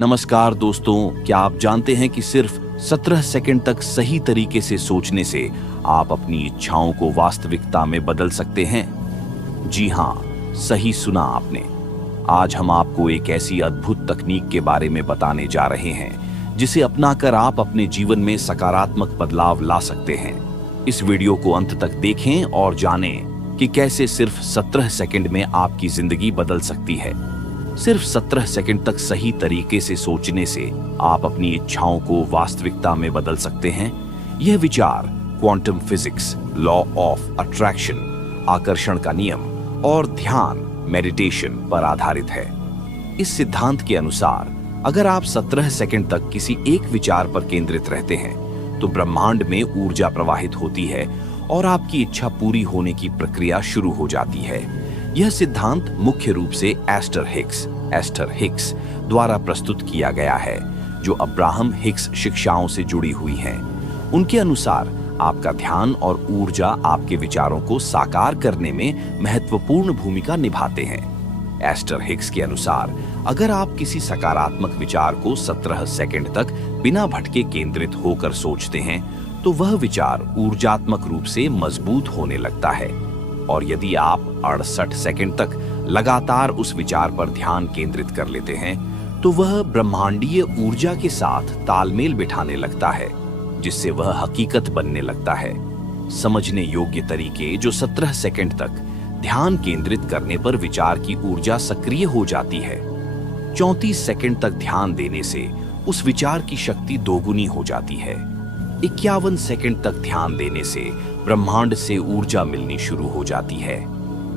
नमस्कार दोस्तों, क्या आप जानते हैं कि सिर्फ 17 सेकंड तक सही तरीके से सोचने से आप अपनी इच्छाओं को वास्तविकता में बदल सकते हैं? जी हाँ, सही सुना आपने। आज हम आपको एक ऐसी अद्भुत तकनीक के बारे में बताने जा रहे हैं जिसे अपनाकर आप अपने जीवन में सकारात्मक बदलाव ला सकते हैं। इस वीडियो को अंत तक देखें और जानें कि कैसे सिर्फ 17 सेकंड में आपकी जिंदगी बदल सकती है। सिर्फ 17 सेकंड तक सही तरीके से सोचने से आप अपनी इच्छाओं को वास्तविकता में बदल सकते हैं। यह विचार quantum physics, law of attraction, आकर्षण का नियम और ध्यान, मेडिटेशन पर आधारित है। इस सिद्धांत के अनुसार अगर आप 17 सेकंड तक किसी एक विचार पर केंद्रित रहते हैं तो ब्रह्मांड में ऊर्जा प्रवाहित होती है और आपकी इच्छा पूरी होने की प्रक्रिया शुरू हो जाती है। यह सिद्धांत मुख्य रूप से एस्टर हिक्स द्वारा प्रस्तुत किया गया है, जो अब्राहम हिक्स शिक्षाओं से जुड़ी हुई हैं। उनके अनुसार आपका ध्यान और ऊर्जा आपके विचारों को साकार करने में महत्वपूर्ण भूमिका निभाते हैं। एस्टर हिक्स के अनुसार अगर आप किसी सकारात्मक विचार को 17 सेकंड तक बिना भटके केंद्रित होकर सोचते हैं तो वह विचार ऊर्जात्मक रूप से मजबूत होने लगता है। और यदि आप 68 सेकंड तक लगातार उस विचार पर ध्यान केंद्रित कर लेते हैं तो वह ब्रह्मांडीय ऊर्जा के साथ तालमेल बिठाने लगता है, जिससे वह हकीकत बनने लगता है। समझने योग्य तरीके जो 17 सेकंड तक ध्यान केंद्रित करने पर विचार की ऊर्जा सक्रिय हो जाती है। 34 सेकंड तक ध्यान देने से उस विचार की शक्ति दोगुनी हो जाती है। 51 सेकंड तक ध्यान देने से ब्रह्मांड से ऊर्जा मिलनी शुरू हो जाती है।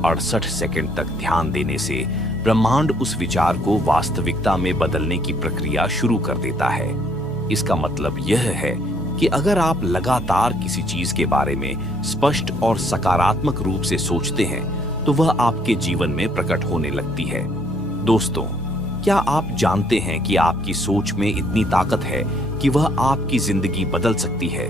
68 सेकंड तक ध्यान देने से ब्रह्मांड उस विचार को वास्तविकता में बदलने की प्रक्रिया शुरू कर देता है। इसका मतलब यह है कि अगर आप लगातार किसी चीज के बारे में स्पष्ट और सकारात्मक रूप से सोचते हैं तो वह आपके जीवन में प्रकट होने लगती है। दोस्तों, क्या आप जानते हैं कि आपकी सोच में इतनी ताकत है कि वह आपकी जिंदगी बदल सकती है?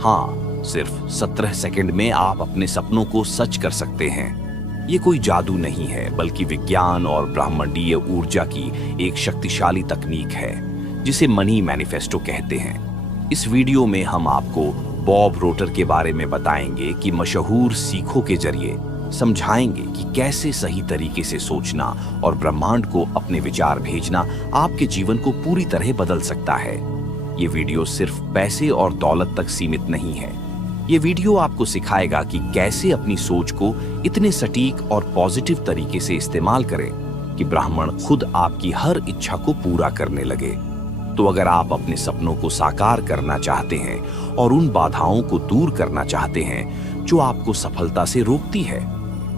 हाँ, सिर्फ 17 सेकंड में आप अपने सपनों को सच कर सकते हैं। ये कोई जादू नहीं है, बल्कि विज्ञान और ब्रह्मांडीय ऊर्जा की एक शक्तिशाली तकनीक है जिसे मनी मैनिफेस्टो कहते हैं। इस वीडियो में हम आपको बॉब रोटर के बारे में बताएंगे कि मशहूर सीखों के जरिए समझाएंगे कि कैसे सही तरीके से सोचना और ब्रह्मांड को अपने विचार भेजना आपके जीवन को पूरी तरह बदल सकता है। ये वीडियो सिर्फ पैसे और दौलत तक सीमित नहीं है। ये वीडियो आपको सिखाएगा कि कैसे अपनी सोच को इतने सटीक और पॉजिटिव तरीके से इस्तेमाल करें कि ब्रह्मांड खुद आपकी हर इच्छा को पूरा करने लगे। तो अगर आप अपने सपनों को साकार करना चाहते हैं और उन बाधाओं को दूर करना चाहते हैं जो आपको सफलता से रोकती है,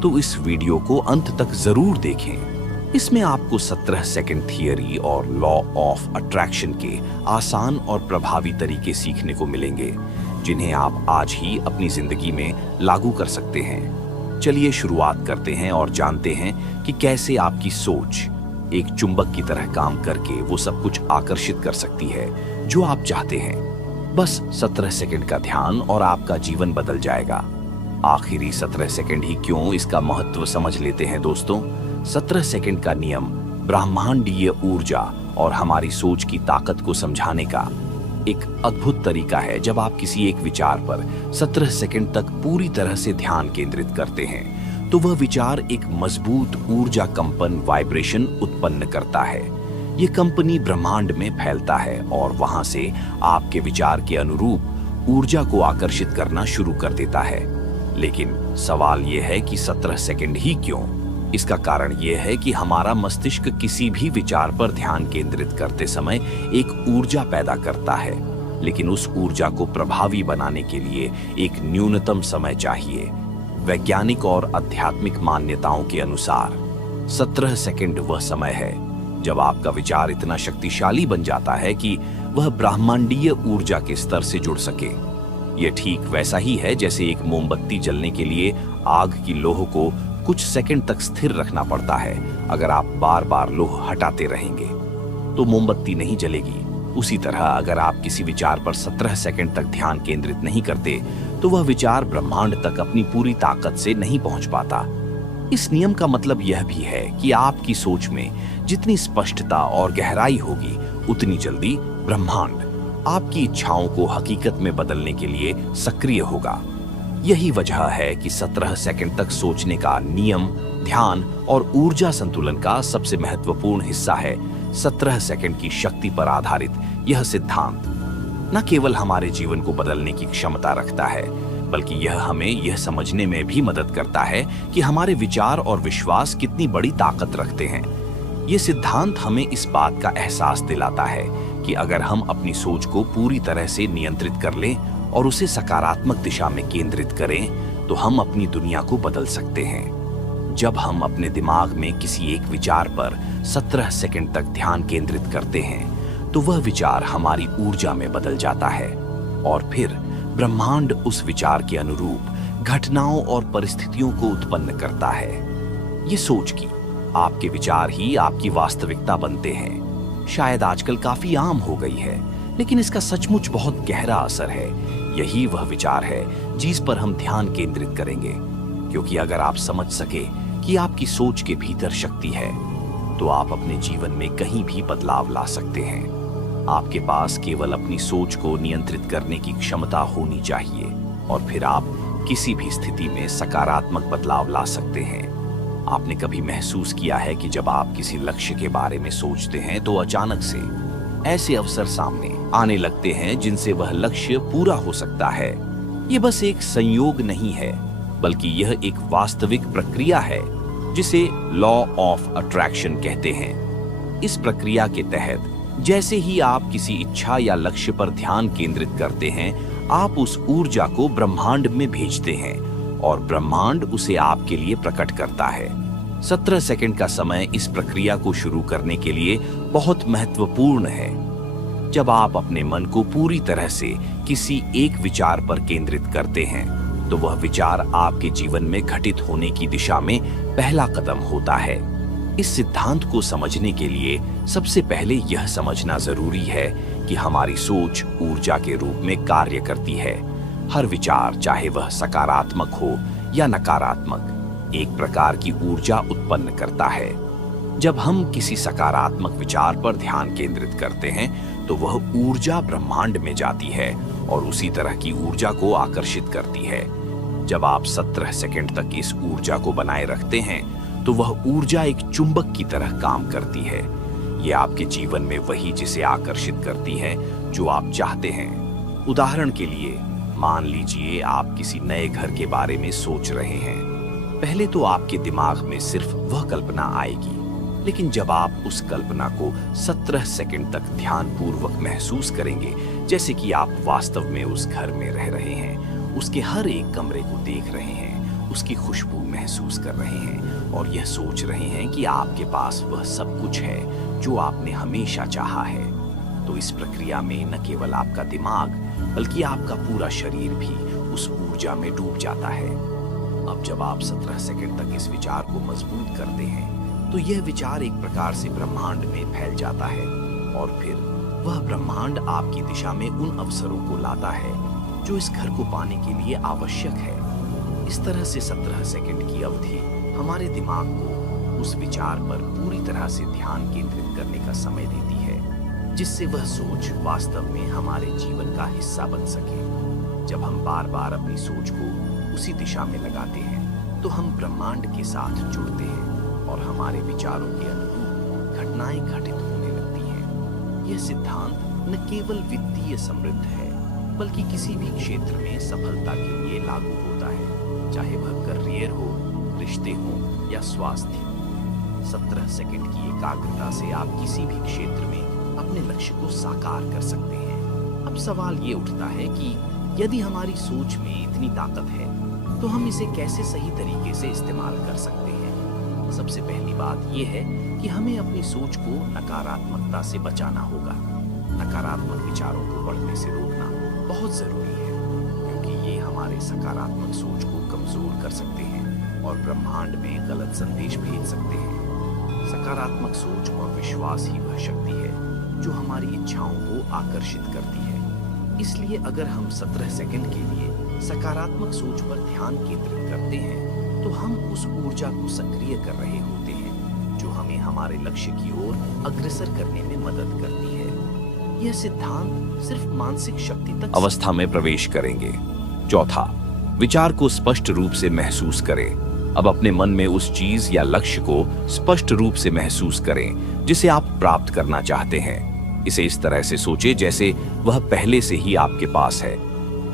तो इस वीडियो को अंत तक जरूर देखें। इसमें आपको 17 सेकंड थियरी और लॉ ऑफ अट्रैक्शन के आसान और प्रभावी तरीके सीखने को मिलेंगे, जिन्हें आप आज ही अपनी जिंदगी में लागू कर सकते हैं। चलिए शुरुआत करते हैं और जानते हैं कि कैसे आपकी सोच एक चुंबक की तरह काम करके वो सब कुछ आकर्षित कर सकती है जो आप चाहते हैं। बस 17 सेकंड का ध्यान और आपका जीवन बदल जाएगा। आखिरी 17 सेकंड ही क्यों, इसका महत्व समझ लेते हैं दोस्तों। 17 सेकंड का नियम ब्रह्मांडीय ऊर्जा और हमारी सोच की ताकत को समझाने का एक अद्भुत तरीका है। जब आप किसी एक विचार पर 17 सेकंड तक पूरी तरह से ध्यान केंद्रित करते हैं तो वह विचार एक मजबूत ऊर्जा कंपन वाइब्रेशन उत्पन्न करता है। यह कंपनी ब्रह्मांड में फैलता है और वहां से आपके विचार के अनुरूप ऊर्जा को आकर्षित करना शुरू कर देता है। लेकिन सवाल यह है कि 17 सेकंड ही क्यों? इसका कारण यह है कि हमारा मस्तिष्क किसी भी विचार पर ध्यान केंद्रित करते समय एक ऊर्जा पैदा करता है, लेकिन उस ऊर्जा को प्रभावी बनाने के लिए एक न्यूनतम समय चाहिए। वैज्ञानिक और आध्यात्मिक मान्यताओं के अनुसार 17 सेकंड वह समय है जब आपका विचार इतना शक्तिशाली बन जाता है कि वह ब्रह्मांडीय ऊर्जा के स्तर से जुड़ सके। यह ठीक वैसा ही है जैसे एक मोमबत्ती जलने के लिए आग की लोह को कुछ सेकंड तक स्थिर रखना पड़ता है। अगर आप बार बार लोह हटाते रहेंगे तो मोमबत्ती नहीं जलेगी। उसी तरह अगर आप किसी विचार पर 17 सेकंड तक ध्यान केंद्रित नहीं करते तो वह विचार ब्रह्मांड तक अपनी पूरी ताकत से नहीं पहुंच पाता। इस नियम का मतलब यह भी है कि आपकी सोच में जितनी स्पष्टता और गहराई होगी उतनी जल्दी ब्रह्मांड आपकी इच्छाओं को हकीकत में बदलने के लिए सक्रिय होगा। यही वजह है कि 17 सेकंड तक सोचने का नियम ध्यान और ऊर्जा संतुलन का सबसे महत्वपूर्ण हिस्सा है। 17 सेकंड की शक्ति पर आधारित यह सिद्धांत न केवल हमारे जीवन को बदलने की क्षमता रखता है, बल्कि यह हमें यह समझने में भी मदद करता है कि हमारे विचार और विश्वास कितनी बड़ी ताकत रखते हैं। ये सिद्धांत हमें इस बात का एहसास दिलाता है कि अगर हम अपनी सोच को पूरी तरह से नियंत्रित कर लें और उसे सकारात्मक दिशा में केंद्रित करें, तो हम अपनी दुनिया को बदल सकते हैं। जब हम अपने दिमाग में किसी एक विचार पर 17 सेकंड तक ध्यान केंद्रित करते हैं, तो वह विचार हमारी ऊर्जा में बदल जाता है और फिर ब्रह्मांड उस विचार के अनुरूप घटनाओं और परिस्थितियों को उत्पन्न करता है। ये सोच कि आपके विचार ही आपकी वास्तविकता बनते हैं, शायद आजकल काफी आम हो गई है, लेकिन इसका सचमुच बहुत गहरा असर है। यही वह विचार है जिस पर हम ध्यान केंद्रित करेंगे, क्योंकि अगर आप समझ सके कि आपकी सोच के भीतर शक्ति है, तो आप अपने जीवन में कहीं भी बदलाव ला सकते हैं। आपके पास केवल अपनी सोच को नियंत्रित करने की क्षमता होनी चाहिए और फिर आप किसी भी स्थिति में सकारात्मक बदलाव ला सकते हैं। आपने कभी महसूस किया है कि जब आप किसी लक्ष्य के बारे में सोचते हैं, तो अचानक से ऐसे अवसर सामने आने लगते हैं जिनसे वह लक्ष्य पूरा हो सकता है। ये बस एक संयोग नहीं है, बल्कि यह एक वास्तविक प्रक्रिया है जिसे लॉ ऑफ अट्रैक्शन कहते हैं। इस प्रक्रिया के तहत जैसे ही आप किसी इच्छा या लक्ष्य पर ध्यान केंद्रित करते हैं, आप उस ऊर्जा को ब्रह्मांड में भेजते हैं और ब्रह्मांड उसे आपके लिए प्रकट करता है। 17 सेकंड का समय इस प्रक्रिया को शुरू करने के लिए बहुत महत्वपूर्ण है। जब आप अपने मन को पूरी तरह से किसी एक विचार पर केंद्रित करते हैं, तो वह विचार आपके जीवन में घटित होने की दिशा में पहला कदम होता है। इस सिद्धांत को समझने के लिए सबसे पहले यह समझना जरूरी है कि हमारी सोच ऊर्जा के रूप में कार्य करती है। हर विचार, चाहे वह सकारात्मक हो या नकारात्मक, एक प्रकार की ऊर्जा उत्पन्न करता है। जब हम किसी सकारात्मक विचार पर ध्यान केंद्रित करते हैं, तो वह ऊर्जा ब्रह्मांड में जाती है और उसी तरह की ऊर्जा को आकर्षित करती है। जब आप 17 सेकंड तक इस ऊर्जा को बनाए रखते हैं, तो वह ऊर्जा एक चुंबक की तरह काम करती है। ये आपके जीवन में वही जिसे आकर्षित करती है जो आप चाहते हैं। उदाहरण के लिए, मान लीजिए आप किसी नए घर के बारे में सोच रहे हैं। पहले तो आपके दिमाग में सिर्फ वह कल्पना आएगी, लेकिन जब आप उस कल्पना को 17 सेकंड तक ध्यानपूर्वक महसूस करेंगे, जैसे कि आप वास्तव में उस घर में रह रहे हैं, उसके हर एक कमरे को देख रहे हैं, उसकी खुशबू महसूस कर रहे हैं और यह सोच रहे हैं कि आपके पास वह सब कुछ है जो आपने हमेशा चाहा है, तो इस प्रक्रिया में न केवल आपका दिमाग बल्कि आपका पूरा शरीर भी उस ऊर्जा में डूब जाता है। अब जब आप 17 सेकंड तक इस विचार को मजबूत करते हैं, तो यह विचार एक प्रकार से ब्रह्मांड में फैल जाता है और फिर वह ब्रह्मांड आपकी दिशा में उन अवसरों को लाता है जो इस घर को पाने के लिए आवश्यक है। इस तरह से 17 सेकंड की अवधि हमारे दिमाग को उस विचार पर पूरी तरह से ध्यान केंद्रित करने का समय देती है, जिससे वह सोच वास्तव में हमारे जीवन का हिस्सा बन सके। जब हम बार बार अपनी सोच को उसी दिशा में लगाते हैं, तो हम ब्रह्मांड के साथ जुड़ते हैं और हमारे विचारों के अनुरूप घटनाएं घटित होने लगती हैं। यह सिद्धांत न केवल वित्तीय समृद्ध है, बल्कि किसी भी क्षेत्र में सफलता के लिए लागू होता है, चाहे वह करियर हो, रिश्ते हो या स्वास्थ्य। 17 सेकंड की एकाग्रता से आप किसी भी क्षेत्र में अपने लक्ष्य को साकार कर सकते हैं। अब सवाल ये उठता है कि यदि हमारी सोच में इतनी ताकत है, तो हम इसे कैसे सही तरीके से इस्तेमाल कर सकते हैं। सबसे पहली बात यह है कि हमें अपनी सोच को नकारात्मकता से बचाना होगा। नकारात्मक विचारों को बढ़ने से रोकना बहुत जरूरी है, क्योंकि ये हमारे सकारात्मक सोच को कमजोर कर सकते हैं और ब्रह्मांड में गलत संदेश भेज सकते हैं। सकारात्मक सोच और विश्वास ही वह शक्ति है जो हमारी इच्छाओं को आकर्षित करती है। इसलिए अगर हम 17 सेकंड के लिए सकारात्मक सोच पर ध्यान केंद्रित करते हैं, तो हम उस ऊर्जा को सक्रिय कर रहे होते हैं जो हमें हमारे लक्ष्य की ओर अग्रसर करने में मदद करती है। यह सिद्धांत सिर्फ मानसिक शक्ति तक अवस्था में प्रवेश करेंगे। चौथा, विचार को स्पष्ट रूप से महसूस करें। अब अपने मन में उस चीज या लक्ष्य को स्पष्ट रूप से महसूस करें जिसे आप प्राप्त करना चाहते हैं। इसे इस तरह से सोचें जैसे वह पहले से ही आपके पास है।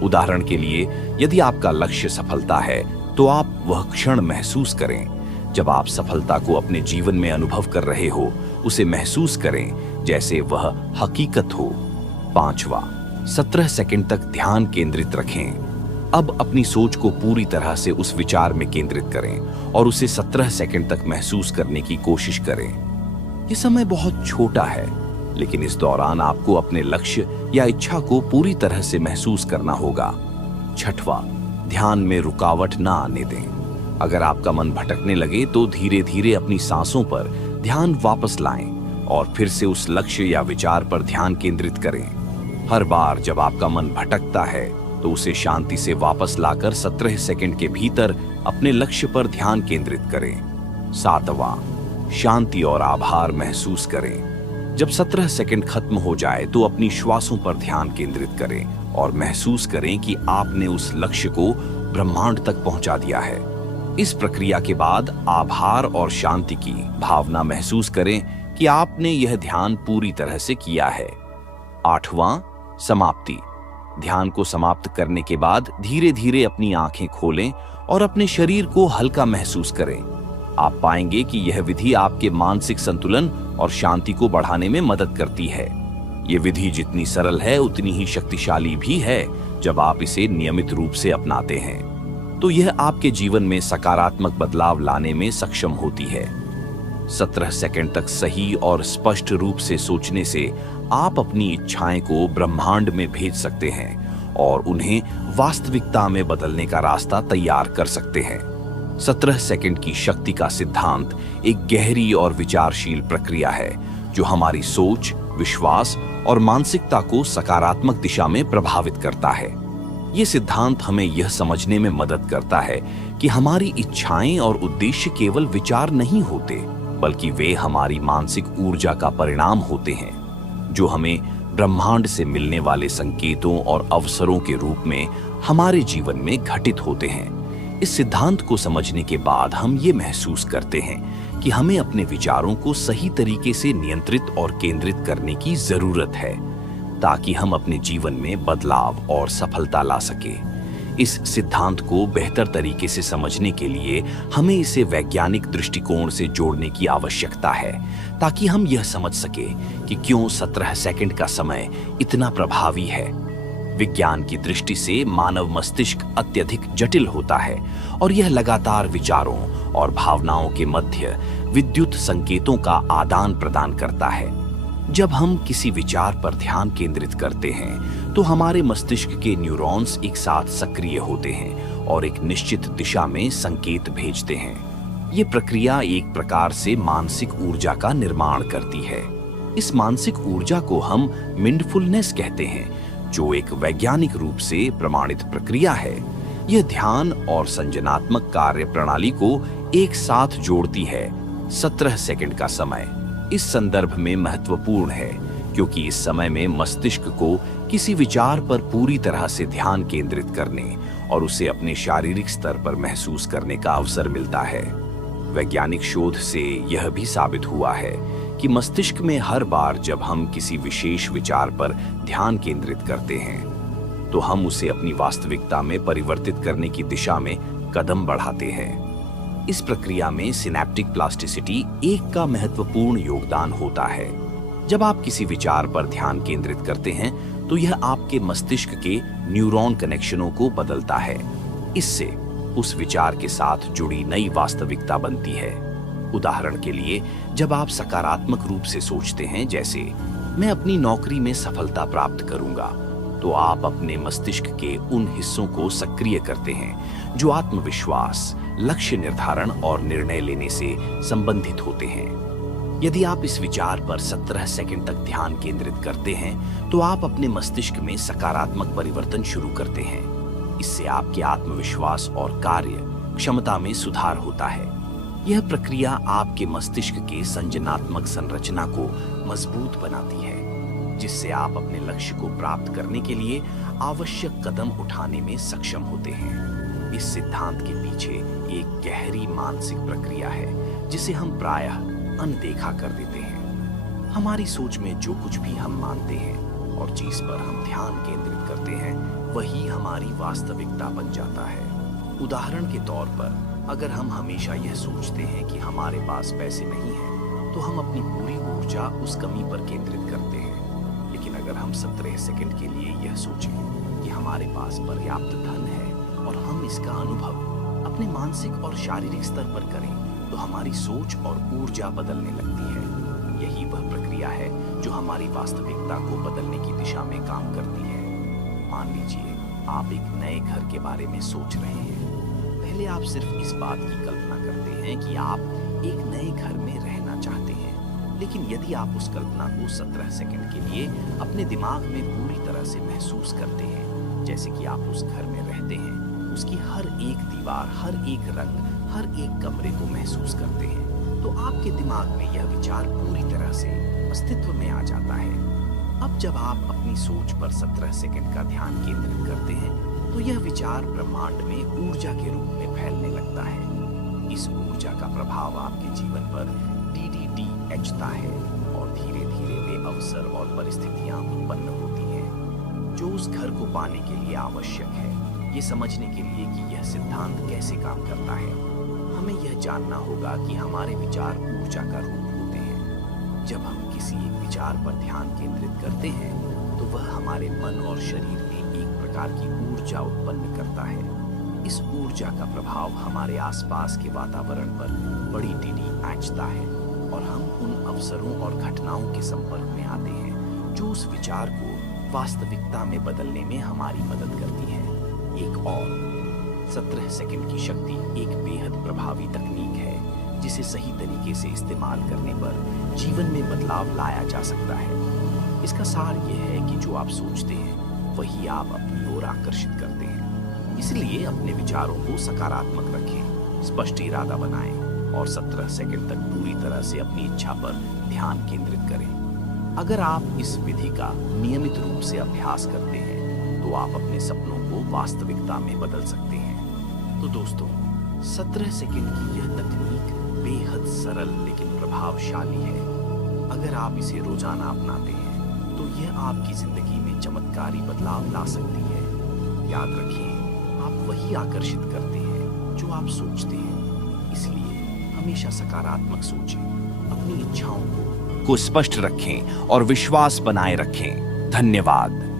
उदाहरण के लिए, यदि आपका लक्ष्य सफलता है तो आप वह क्षण महसूस करें जब आप सफलता को अपने जीवन में अनुभव कर रहे हो। उसे महसूस करें जैसे वह हकीकत हो। पांचवा, 17 सेकंड तक ध्यान केंद्रित रखें। अब अपनी सोच को पूरी तरह से उस विचार में केंद्रित करें और उसे 17 सेकंड तक महसूस करने की कोशिश करें। यह समय बहुत छोटा है, लेकिन इस दौरान आपको अपने लक्ष्य या इच्छा को पूरी तरह से महसूस करना होगा। छठवां, ध्यान में रुकावट ना आने दें। अगर आपका मन भटकने लगे तो धीरे धीरे अपनी सांसों पर ध्यान वापस लाएं और फिर से उस लक्ष्य या विचार पर ध्यान केंद्रित करें। हर बार जब आपका मन भटकता है तो उसे शांति से वापस लाकर 17 सेकंड के भीतर अपने लक्ष्य पर ध्यान केंद्रित करें। सातवां, शांति और आभार महसूस करें। जब 17 सेकंड खत्म हो जाए तो अपनी श्वासों पर ध्यान केंद्रित करें और महसूस करें कि आपने उस लक्ष्य को ब्रह्मांड तक पहुंचा दिया है। इस प्रक्रिया के बाद आभार और शांति की भावना महसूस करें कि आपने यह ध्यान पूरी तरह से किया है। आठवां, समाप्ति। ध्यान को समाप्त करने के बाद धीरे धीरे अपनी आंखें खोलें और अपने शरीर को हल्का महसूस करें। आप पाएंगे कि यह विधि आपके मानसिक संतुलन और शांति को बढ़ाने में मदद करती है। यह विधि जितनी सरल है उतनी ही शक्तिशाली भी है जब आप इसे नियमित रूप से अपनाते हैं। तो यह आपके जीवन में सकारात्मक बदलाव लाने में सक्षम होती है। 17 सेकंड तक सही और स्पष्ट रूप से सोचने से आप अपनी इच्छाएं को ब्रह्मांड में भेज सकते हैं और उन्हें वास्तविकता में बदलने का रास्ता तैयार कर सकते हैं। 17 सेकंड की शक्ति का सिद्धांत एक गहरी और विचारशील प्रक्रिया है जो हमारी सोच, विश्वास और मानसिकता को सकारात्मक दिशा में प्रभावित करता है। ये सिद्धांत हमें यह समझने में मदद करता है कि हमारी इच्छाएं और उद्देश्य केवल विचार नहीं होते, बल्कि वे हमारी मानसिक ऊर्जा का परिणाम होते हैं जो हमें ब्रह्मांड से मिलने वाले संकेतों और अवसरों के रूप में हमारे जीवन में घटित होते हैं। इस सिद्धांत को समझने के बाद हम ये महसूस करते हैं कि हमें अपने विचारों को सही तरीके से नियंत्रित और केंद्रित करने की जरूरत है ताकि हम अपने जीवन में बदलाव और सफलता ला सके। इस सिद्धांत को बेहतर तरीके से समझने के लिए हमें इसे वैज्ञानिक दृष्टिकोण से जोड़ने की आवश्यकता है ताकि हम यह समझ सके कि क्यों 17 सेकंड का समय इतना प्रभावी है। विज्ञान की दृष्टि से मानव मस्तिष्क अत्यधिक जटिल होता है और यह लगातार विचारों और भावनाओं के मध्य विद्युत संकेतों का आदान प्रदान करता है। जब हम किसी विचार पर ध्यान केंद्रित करते हैं तो हमारे मस्तिष्क के न्यूरॉन्स एक साथ सक्रिय होते हैं और एक निश्चित दिशा में संकेत भेजते हैं। ये प्रक्रिया एक प्रकार से मानसिक ऊर्जा का निर्माण करती है। इस मानसिक ऊर्जा को हम माइंडफुलनेस कहते हैं, जो एक वैज्ञानिक रूप से प्रमाणित प्रक्रिया है। यह ध्यान और संज्ञानात्मक कार्य प्रणाली को एक साथ जोड़ती है। 17 सेकंड का समय इस संदर्भ में महत्वपूर्ण है क्योंकि इस समय में मस्तिष्क को किसी विचार पर पूरी तरह से ध्यान केंद्रित करने और उसे अपने शारीरिक स्तर पर महसूस करने का अवसर मिलता है। वैज्ञानिक शोध से यह भी साबित हुआ है कि मस्तिष्क में हर बार जब हम किसी विशेष विचार पर ध्यान केंद्रित करते हैं तो हम उसे अपनी वास्तविकता में परिवर्तित करने की दिशा में कदम बढ़ाते हैं। इस प्रक्रिया में सिनेप्टिक प्लास्टिसिटी एक का महत्वपूर्ण योगदान होता है। जब आप किसी विचार पर ध्यान केंद्रित करते हैं तो यह आपके मस्तिष्क के न्यूरॉन कनेक्शनों को बदलता है। इससे उस विचार के साथ जुड़ी नई वास्तविकता बनती है। उदाहरण के लिए, जब आप सकारात्मक रूप से सोचते हैं जैसे मैं अपनी नौकरी में सफलता प्राप्त करूंगा, तो आप अपने मस्तिष्क के उन हिस्सों को सक्रिय करते हैं जो आत्मविश्वास, लक्ष्य निर्धारण और निर्णय लेने से संबंधित होते हैं। यदि आप इस विचार पर 17 सेकंड तक ध्यान केंद्रित करते हैं तो आप अपने मस्तिष्क में सकारात्मक परिवर्तन शुरू करते हैं। इससे आपके आत्मविश्वास और कार्य क्षमता में सुधार होता है। यह प्रक्रिया आपके मस्तिष्क के संज्ञानात्मक संरचना को मजबूत बनाती है। जिससे आप अपने लक्ष्य को प्राप्त करने के लिए आवश्यक कदम उठाने में सक्षम होते हैं। इस सिद्धांत के पीछे एक गहरी मानसिक प्रक्रिया है जिसे हम प्रायः अनदेखा कर देते हैं। हमारी सोच में जो कुछ भी हम मानते हैं और जिस पर हम ध्यान केंद्रित करते हैं वही हमारी वास्तविकता बन जाता है। उदाहरण के तौर पर, अगर हम हमेशा यह सोचते हैं कि हमारे पास पैसे नहीं हैं, तो हम अपनी पूरी ऊर्जा उस कमी पर केंद्रित करते हैं। लेकिन अगर हम 17 सेकंड के लिए यह सोचें कि हमारे पास पर्याप्त धन है और हम इसका अनुभव अपने मानसिक और शारीरिक स्तर पर करें, तो हमारी सोच और ऊर्जा बदलने लगती है। यही वह प्रक्रिया है जो हमारी वास्तविकता को बदलने की दिशा में काम करती है। मान लीजिए आप एक नए घर के बारे में सोच रहे हैं। पहले आप सिर्फ इस बात की कल्पना करते हैं कि आप एक नए घर में रहना चाहते हैं, लेकिन यदि आप उस कल्पना को 17 सेकंड के लिए अपने दिमाग में पूरी तरह से महसूस करते हैं, जैसे कि आप उस घर में रहते हैं, उसकी हर एक दीवार, हर एक रंग, हर एक कमरे को महसूस करते हैं, तो आपके दिमाग में यह विचार पूरी तरह से अस्तित्व में आ जाता है। अब जब आप अपनी सोच पर 17 सेकंड का ध्यान केंद्रित करते हैं, तो यह विचार ब्रह्मांड में ऊर्जा के रूप में फैलने लगता है। इस ऊर्जा का प्रभाव आपके जीवन पर डीडीटी एचता है और धीरे धीरे वे अवसर और परिस्थितियां उत्पन्न होती हैं जो उस घर को पाने के लिए आवश्यक है। ये समझने के लिए कि यह सिद्धांत कैसे काम करता है, हमें यह जानना होगा कि हमारे विचार ऊर्जा का रूप होते हैं। जब हम किसी एक विचार पर ध्यान केंद्रित करते हैं, तो वह हमारे मन और शरीर में एक प्रकार की ऊर्जा उत्पन्न करता है। इस ऊर्जा का प्रभाव हमारे आसपास के वातावरण पर बड़ी डीडी आंचता है और हम उन अवसरों और घटनाओं के संपर्क में आते हैं जो उस विचार को वास्तविकता में बदलने में हमारी मदद करती है। एक और 17 सेकंड की शक्ति एक बेहद प्रभावी तकनीक है जिसे सही तरीके से इस्तेमाल करने पर जीवन में बदलाव लाया जा सकता है। इसका सार यह है कि जो आप सोचते हैं वही आप अपनी ओर आकर्षित करते हैं। इसलिए अपने विचारों को सकारात्मक रखें, स्पष्ट इरादा बनाएं और 17 सेकंड तक पूरी तरह से अपनी इच्छा पर ध्यान केंद्रित करें। अगर आप इस विधि का नियमित रूप से अभ्यास करते हैं, तो आप अपने सपनों को वास्तविकता में बदल सकते हैं। तो दोस्तों, 17 सेकंड की यह तकनीक बेहद सरल लेकिन प्रभावशाली है। अगर आप इसे रोजाना अपनाते हैं, तो यह आपकी जिंदगी में चमत्कारी बदलाव ला सकती है। याद रखिए, आप वही आकर्षित करते हैं जो आप सोचते हैं। इसलिए हमेशा सकारात्मक सोचें, अपनी इच्छाओं को स्पष्ट रखें और विश्वास बनाए रखें। धन्यवाद।